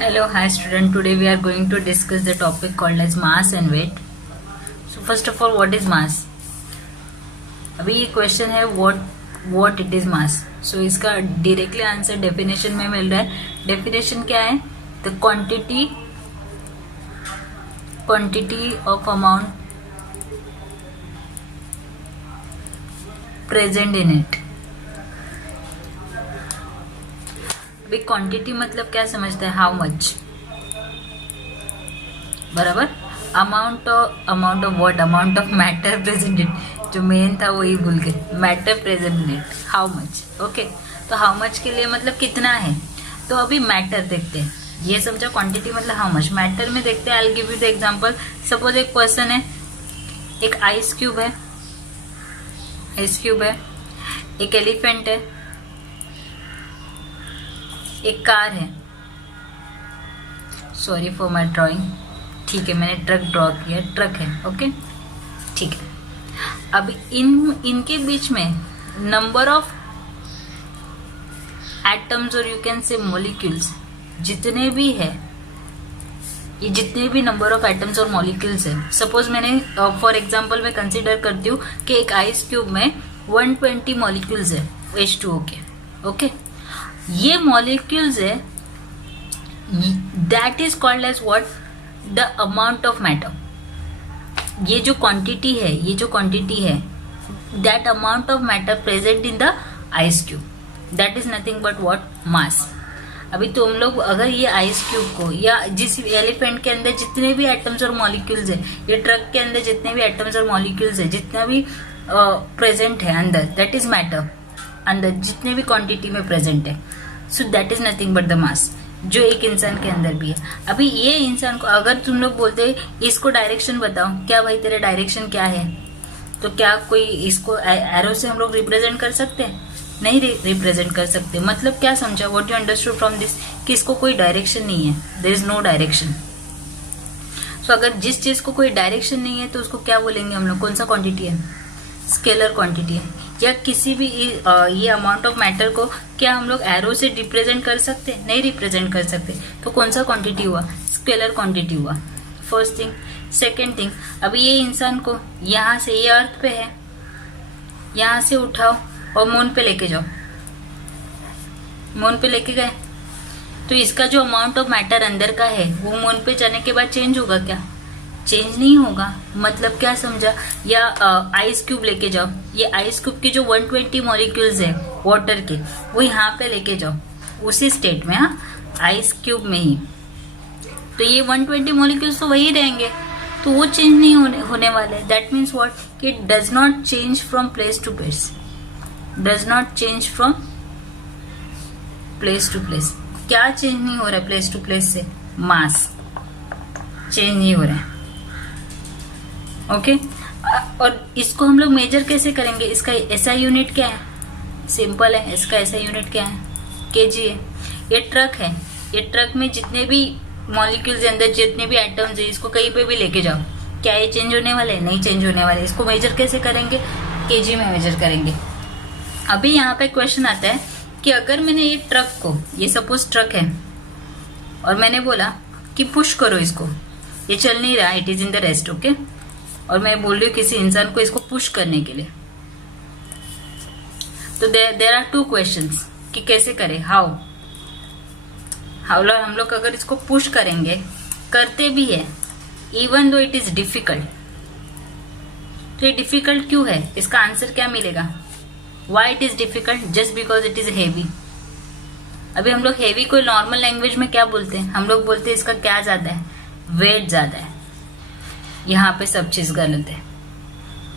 Hello, hi student. Today we are going to discuss the topic called as mass and weight. So first of all, what is mass? अभी ये question है what it is mass. So इसका directly answer definition में मिल रहा है. Definition क्या है? The quantity of amount present in it. अभी क्वांटिटी मतलब क्या समझता है? हाउ मच, बराबर. Amount of what? Amount of matter present इन. जो मेन था वही भूल गए. Matter present in it, how much. Okay, तो हाउ मच के लिए मतलब कितना है. तो अभी मैटर देखते हैं. ये समझा क्वांटिटी मतलब हाउ मच. मैटर में देखते हैं. I will give you the example. Suppose एक पर्सन है, एक आइस क्यूब है, एक एलिफेंट है, एक कार है. Sorry for my drawing. ठीक है, मैंने ट्रक ड्रॉ किया. ट्रक है. ओके, ठीक है. अब इनके बीच में नंबर ऑफ एटम्स और यू कैन से मॉलिक्यूल्स जितने भी है, ये जितने भी नंबर ऑफ एटम्स और मॉलिक्यूल्स है. सपोज मैंने फॉर एग्जांपल मैं कंसीडर करती हूँ कि एक आइस क्यूब में 120 मॉलिक्यूल्स है H2O के. ओके, ये मॉलिक्यूल्स है, that is called as what? The amount of matter. ये जो क्वांटिटी है, that amount of matter present in the ice cube, that is nothing but what? Mass. अभी तुम लोग अगर ये आइस क्यूब को या जिस एलिफेंट के अंदर जितने भी एटम्स और मॉलिक्यूल्स है, ये ट्रक के अंदर जितने भी एटम्स और मॉलिक्यूल्स है, जितना भी प्रेजेंट है अंदर, दैट इज मैटर. अंदर जितने भी क्वांटिटी में प्रेजेंट है, so that is nothing but the mass, जो एक इंसान के अंदर भी है. अभी ये इंसान को अगर तुम लोग बोलते इसको डायरेक्शन बताओ, क्या भाई तेरा डायरेक्शन क्या है, तो क्या कोई इसको एरो से हम लोग रिप्रेजेंट कर सकते हैं? नहीं रिप्रेजेंट कर सकते. मतलब क्या समझा? What you understood from this कि इसको कोई डायरेक्शन नहीं है. There is no direction. So अगर जिस चीज को कोई डायरेक्शन नहीं है तो उसको क्या बोलेंगे हम लोग? कौन सा क्वांटिटी है? स्केलर क्वांटिटी है. या किसी भी ये अमाउंट ऑफ मैटर को क्या हम लोग एरो से रिप्रेजेंट कर सकते? नहीं रिप्रेजेंट कर सकते. तो कौन सा क्वांटिटी हुआ? स्केलर क्वांटिटी हुआ. First thing. सेकेंड थिंग, अभी ये इंसान को यहाँ से, ये अर्थ पे है, यहाँ से उठाओ और मून पे लेके जाओ. मून पे लेके गए तो इसका जो अमाउंट ऑफ मैटर अंदर का है वो मून पे जाने के बाद चेंज होगा क्या? चेंज नहीं होगा. मतलब क्या समझा? या आइस क्यूब लेके जाओ, ये आइस क्यूब के जो 120 मॉलिक्यूल्स है वाटर के, वो यहाँ पे लेके जाओ उसी स्टेट में. हाँ, आइस क्यूब में ही. तो ये 120 मॉलिक्यूल्स तो वही रहेंगे, तो वो चेंज नहीं होने वाले. That means what? कि it does not change from place to place. Does not change from place to place. क्या चेंज नहीं हो रहा है प्लेस टू प्लेस से? मास चेंज नहीं हो रहा है. ओके, और इसको हम लोग मेजर कैसे करेंगे? इसका ऐसा यूनिट क्या है? सिंपल है. इसका ऐसा यूनिट क्या है? केजी है. ये ट्रक है, ये ट्रक में जितने भी मॉलिक्यूल्स अंदर, जितने भी एटम्स है, इसको कहीं पे भी लेके जाओ, क्या ये चेंज होने वाले? नहीं चेंज होने वाले. इसको मेजर कैसे करेंगे? केजी में मेजर करेंगे. अभी यहाँ पे क्वेश्चन आता है कि अगर मैंने ये ट्रक को, ये सपोज ट्रक है, और मैंने बोला कि पुश करो इसको, ये चल नहीं रहा, it is in the rest. Okay, और मैं बोल रही हूँ किसी इंसान को इसको पुश करने के लिए, तो देर आर टू क्वेश्चंस कि कैसे करें. हाउ हम लोग अगर इसको पुश करेंगे, करते भी है, even though it is difficult. तो ये डिफिकल्ट क्यों है? इसका आंसर क्या मिलेगा? Why it is difficult? Just because it is heavy. अभी हम लोग हेवी को नॉर्मल लैंग्वेज में क्या बोलते हैं? हम लोग बोलते हैं इसका क्या ज्यादा है? वेट ज्यादा है. यहाँ पे सब चीज गलत है.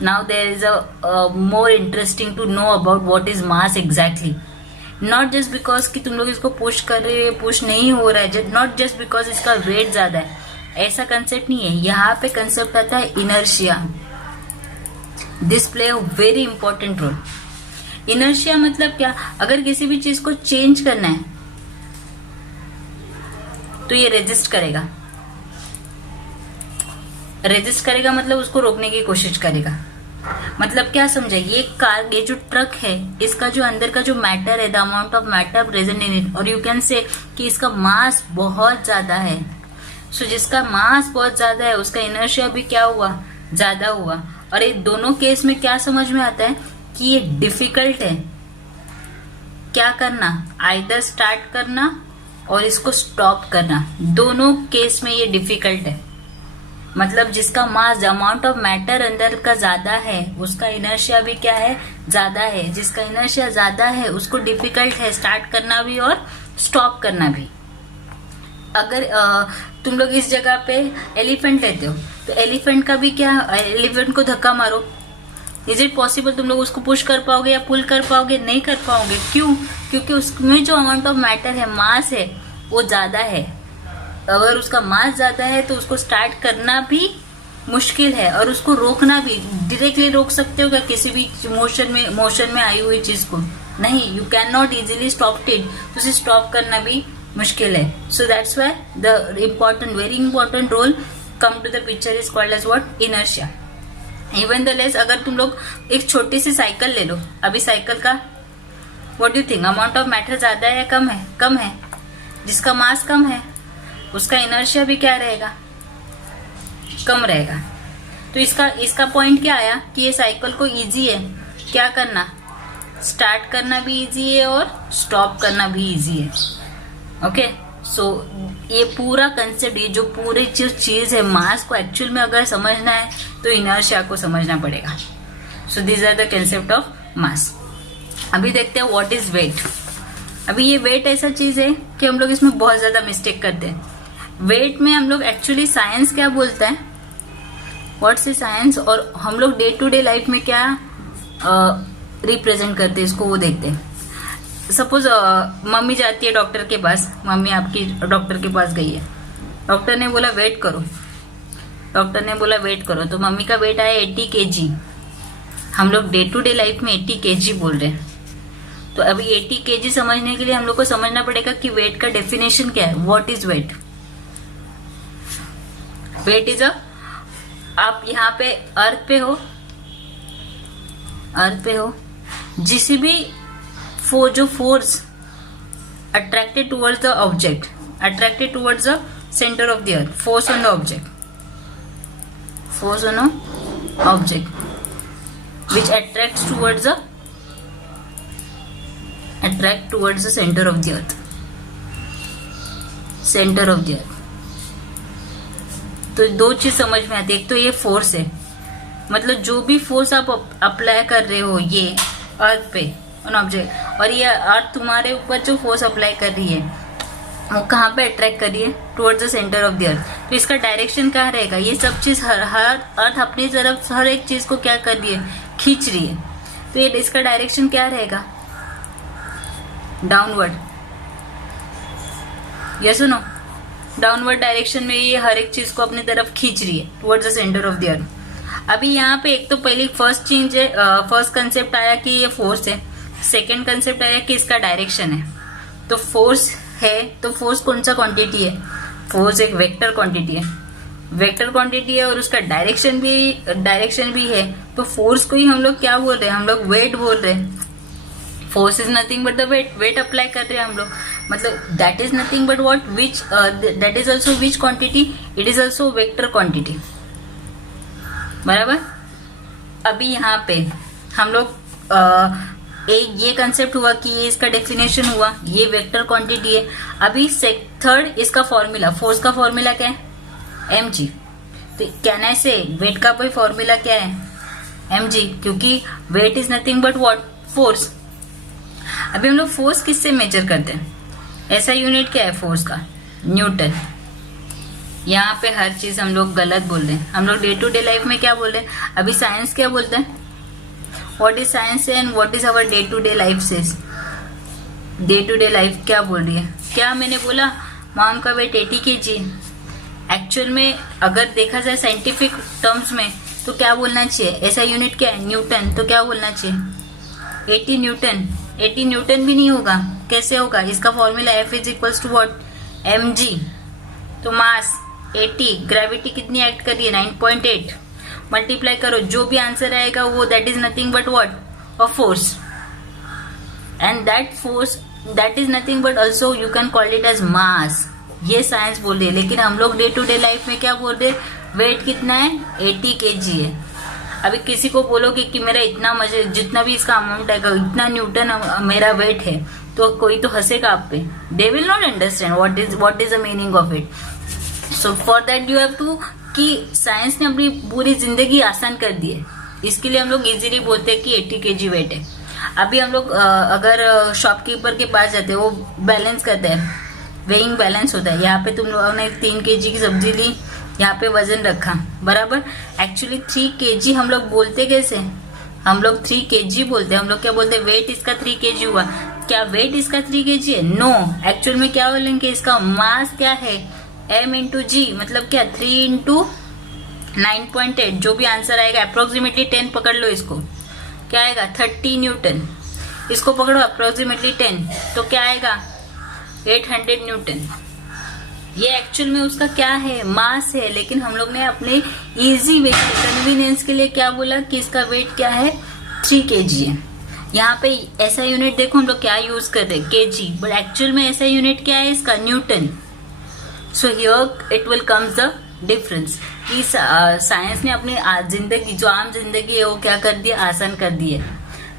Now there is a more interesting to know about what is mass exactly. Not just because कि तुम लोग इसको पुश कर रहे हो, पुश नहीं हो रहा है, नॉट जस्ट बिकॉज इसका वेट ज्यादा है. ऐसा कंसेप्ट नहीं है. यहाँ पे कंसेप्ट आता है inertia. This play a very important role. Inertia मतलब क्या? अगर किसी भी चीज को चेंज करना है तो ये रेजिस्ट करेगा. रेजिस्ट करेगा मतलब उसको रोकने की कोशिश करेगा. मतलब क्या समझा, ये कार, ये जो ट्रक है, इसका जो अंदर का जो मैटर है, the amount of matter present in it, और यू कैन से कि इसका मास बहुत ज्यादा है। सो जिसका मास बहुत ज्यादा है उसका इनर्शिया भी क्या हुआ, ज्यादा हुआ। और ये दोनों केस में क्या समझ में आता है कि ये डिफिकल्ट है क्या करना, आइदर स्टार्ट करना और इसको स्टॉप करना, दोनों केस में ये डिफिकल्ट है। मतलब जिसका मास, द अमाउंट ऑफ मैटर अंदर का ज्यादा है, उसका इनर्शिया भी क्या है, ज्यादा है। जिसका इनर्शिया ज्यादा है उसको डिफिकल्ट है स्टार्ट करना भी और स्टॉप करना भी। अगर तुम लोग इस जगह पे एलिफेंट लेते हो तो एलिफेंट का भी क्या, एलिफेंट को धक्का मारो, इज इट पॉसिबल तुम लोग उसको पुश कर पाओगे या पुल कर पाओगे? नहीं कर पाओगे। क्यों? क्योंकि उसमें जो अमाउंट ऑफ मैटर है, मास है, वो ज्यादा है। अगर उसका मास ज्यादा है तो उसको स्टार्ट करना भी मुश्किल है और उसको रोकना भी। डायरेक्टली रोक सकते हो क्या किसी भी मोशन में आई हुई चीज को? नहीं, you can not easily stop it. तो उसे स्टॉप करना भी मुश्किल है। So that's why the important, very important role come to the picture is called as what, inertia. Even the less, अगर तुम लोग एक छोटी सी साइकिल ले लो, अभी साइकिल का what do you think, amount of matter ज्यादा है या कम है? कम है। जिसका मास कम है उसका इनर्शिया भी क्या रहेगा, कम रहेगा। तो इसका पॉइंट क्या आया कि ये साइकिल को इजी है क्या करना, स्टार्ट करना भी इजी है और स्टॉप करना भी इजी है। ओके, सो ये पूरा कंसेप्ट, ये जो पूरी जो चीज है, मास को एक्चुअल में अगर समझना है तो इनर्शिया को समझना पड़ेगा। So these are the concept of mass. अभी देखते हैं व्हाट इज वेट। अभी ये वेट ऐसा चीज है कि हम लोग इसमें बहुत ज्यादा मिस्टेक करते हैं। वेट में हम लोग एक्चुअली साइंस क्या बोलता है, व्हाट्स इज साइंस, और हम लोग डे टू डे लाइफ में क्या रिप्रेजेंट करते हैं इसको, वो देखते हैं। सपोज मम्मी जाती है डॉक्टर के पास, मम्मी आपकी डॉक्टर के पास गई है, डॉक्टर ने बोला वेट करो, डॉक्टर ने बोला वेट करो, तो मम्मी का वेट आया 80 kg। हम लोग डे टू डे लाइफ में 80 kg बोल रहे हैं। तो अभी 80 kg समझने के लिए हम लोग को समझना पड़ेगा कि वेट का डेफिनेशन क्या है, what is weight. Weight is आप यहाँ पे अर्थ पे हो, जिस भी जो force attracted towards the object, attracted towards the centre of the earth, force on the object, force on object which attract towards the centre of the earth, centre of the earth. तो दो चीज समझ में आती है, एक तो ये फोर्स है, मतलब जो भी फोर्स आप अप्लाई कर रहे हो ये अर्थ पे ऑन ऑब्जेक्ट, और ये अर्थ तुम्हारे ऊपर जो फोर्स अप्लाई कर रही है वो कहाँ पे अट्रैक्ट कर रही है, towards the centre of the earth. तो इसका डायरेक्शन क्या रहेगा, ये सब चीज हर अर्थ अपनी तरफ हर एक चीज को क्या कर रही है, खींच रही है। तो ये इसका डायरेक्शन क्या रहेगा, डाउनवर्ड। यस और नो, डाउनवर्ड डायरेक्शन में ये हर एक चीज को अपनी तरफ खींच रही है, towards the centre of the अर्थ। अभी यहाँ पे एक तो पहली फर्स्ट चीज है, फर्स्ट कंसेप्ट आया कि ये फोर्स है, सेकेंड कंसेप्ट आया कि इसका डायरेक्शन है। तो फोर्स है, तो फोर्स कौन सा क्वांटिटी है, फोर्स एक वेक्टर क्वांटिटी है, वेक्टर क्वांटिटी है और उसका डायरेक्शन भी है। तो फोर्स को ही हम लोग क्या बोल रहे हैं, हम लोग वेट बोल रहे हैं। Force is nothing but the weight apply कर रहे हैं हम लोग, मतलब that is nothing but what, which that is also which quantity, it is also vector quantity, बराबर। अभी यहाँ पे हम लोग ये कंसेप्ट हुआ कि ये इसका डेफिनेशन हुआ, ये वेक्टर क्वांटिटी है। अभी थर्ड इसका फॉर्मूला, फोर्स का फॉर्मूला क्या है, mg। तो कैन आई से वेट का कोई फॉर्मूला क्या है, mg, क्योंकि weight is nothing but what, force. अभी हम लोग फोर्स किससे मेजर करते हैं, ऐसा यूनिट क्या है फोर्स का, न्यूटन। यहाँ पे हर चीज हम लोग गलत बोल रहे हैं, हम लोग डे टू डे लाइफ में क्या बोल रहे हैं। अभी साइंस क्या बोलते हैं, what is science and what is our day to day life says. Day to day life क्या बोल रही है, क्या मैंने बोला मॉम का वेट 80 kg। एक्चुअल में अगर देखा जाए साइंटिफिक टर्म्स में तो क्या बोलना चाहिए, ऐसा यूनिट क्या है, न्यूटन। तो क्या बोलना चाहिए 80 न्यूटन। 80 न्यूटन भी नहीं होगा, कैसे होगा, इसका formula F is equals to what, mg। तो मास 80, ग्रेविटी कितनी एक्ट कर रही है, 9.8। मल्टीप्लाई करो, जो भी आंसर आएगा वो that is nothing but what, a force, and that force that is nothing but also you can call it as mass. ये साइंस बोल रही है, लेकिन हम लोग डे टू डे लाइफ में क्या बोल रहे, वेट कितना है, 80 kg है। अभी किसी को बोलोगे कि मेरा इतना जितना भी इसका अमाउंट है इतना न्यूटन मेरा वेट है, तो कोई तो हंसेगा आप पे, they will not understand what is the meaning of it. So for that you have to, कि साइंस ने अपनी पूरी जिंदगी आसान कर दी है, इसके लिए हम लोग इजीली बोलते हैं कि 80 kg वेट है। अभी हम लोग अगर शॉपकीपर के पास जाते हैं, वो बैलेंस करते हैं, वेइंग बैलेंस होता है, यहाँ पे तुम लोगों ने 3 kg की सब्जी ली, यहाँ पे वजन रखा, बराबर। एक्चुअली 3 kg हम लोग बोलते कैसे, हम लोग 3 kg बोलते हैं, हम लोग क्या बोलते हैं, वेट इसका 3 kg हुआ, क्या वेट इसका 3 kg है, नो। एक्चुअल में क्या बोलेंगे, इसका मास क्या है, m इंटू जी, मतलब क्या 3 इंटू 9.8, जो भी आंसर आएगा अप्रोक्सीमेटली 10 पकड़ लो, इसको क्या आएगा 30 न्यूटन, इसको पकड़ो अप्रोक्सीमेटली 10, तो क्या आएगा 800 न्यूटन। ये एक्चुअल में उसका क्या है, मास है, लेकिन हम लोग ने अपने इजी वे कन्वीनियंस के लिए क्या बोला कि इसका वेट क्या है 3 kg है। यहाँ पे ऐसा यूनिट देखो हम लोग क्या यूज कर रहे हैं, kg, बट एक्चुअल में ऐसा यूनिट क्या है इसका, Newton. So here it will comes the difference कि साइंस ने अपनी जिंदगी, जो आम जिंदगी है वो क्या कर दिया, आसान कर दी है।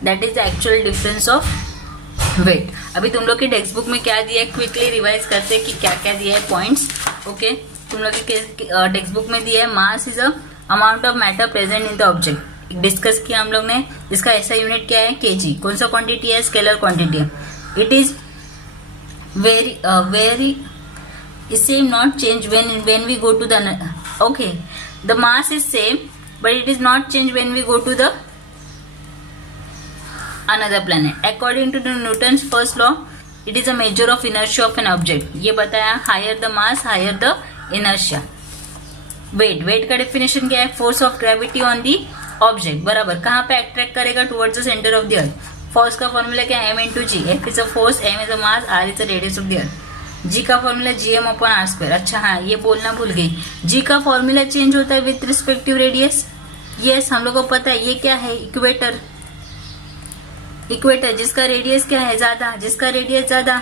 That is the actual difference of weight. अभी तुम लोग की टेक्स्ट बुक में क्या दिया है, क्विकली रिवाइज करते हैं कि क्या क्या दिया है पॉइंट्स। ओके, तुम लोग की टेक्स्ट बुक में दिया है mass is a amount of matter present in the object, discuss किया हम लोग ने। इसका ऐसा यूनिट क्या है, kg। कौन सा क्वांटिटी है, स्केलर क्वांटिटी है। It is very same, not change when we go to the, okay, the mass is same but it is not change when we go to the another planet. According to the Newton's first law, it is a measure of inertia of an object. ये बताया, higher the mass higher the inertia. Weight का definition क्या है, force of gravity on the object, बराबर। कहाँ पे attract करेगा, towards the centre of the earth. Force का फॉर्मूला क्या है, m into G. F is a force, m is a mass, r is a radius of the earth. G का formula gm upon R square. अच्छा हाँ, ये बोलना भूल गई, जी का फॉर्मूला चेंज होता है विथ रिस्पेक्टिव रेडियस। यस, हम लोग को पता है ये क्या है, इक्वेटर। इक्वेटर जिसका रेडियस क्या है, ज्यादा, जिसका रेडियस ज्यादा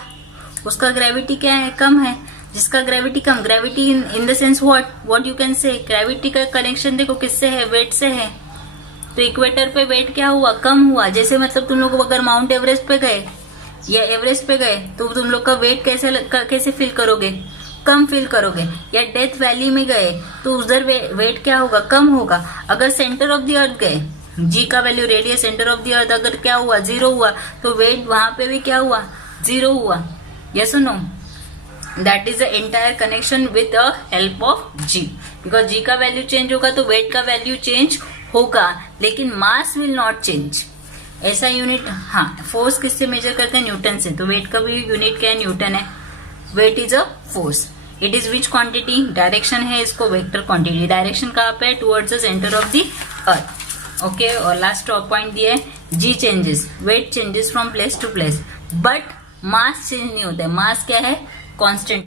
उसका ग्रेविटी क्या है, कम है। जिसका gravity come, gravity in the sense what you can say, gravity का कनेक्शन देखो किससे है, वेट से है। तो इक्वेटर पे वेट क्या हुआ, कम हुआ। जैसे मतलब तुम लोग अगर माउंट एवरेस्ट पे गए या एवरेस्ट पे गए तो तुम लोग का वेट कैसे फील करोगे, कम फील करोगे। या डेथ वैली में गए तो उधर वेट क्या होगा, कम होगा। अगर सेंटर ऑफ द अर्थ गए, जी का value, radius centre of the अर्थ अगर क्या हुआ, 0 हुआ, तो वेट वहां पे भी क्या हुआ, 0 हुआ। यस और no, that is the entire connection with the help of G. Because G का वैल्यू चेंज होगा तो वेट का वैल्यू चेंज होगा, लेकिन मास विल नॉट चेंज। ऐसा यूनिट, हाँ, फोर्स किससे मेजर करते हैं, न्यूटन से। तो वेट का भी यूनिट क्या है, न्यूटन है। Weight is a force. It is which quantity, direction है इसको वेक्टर क्वांटिटी। डायरेक्शन कहाँ पे है, towards the centre of the earth. Okay, और लास्ट पॉइंट दिया है, G changes, weight changes from place to place, but mass change नहीं होता है। मास क्या है, कांस्टेंट।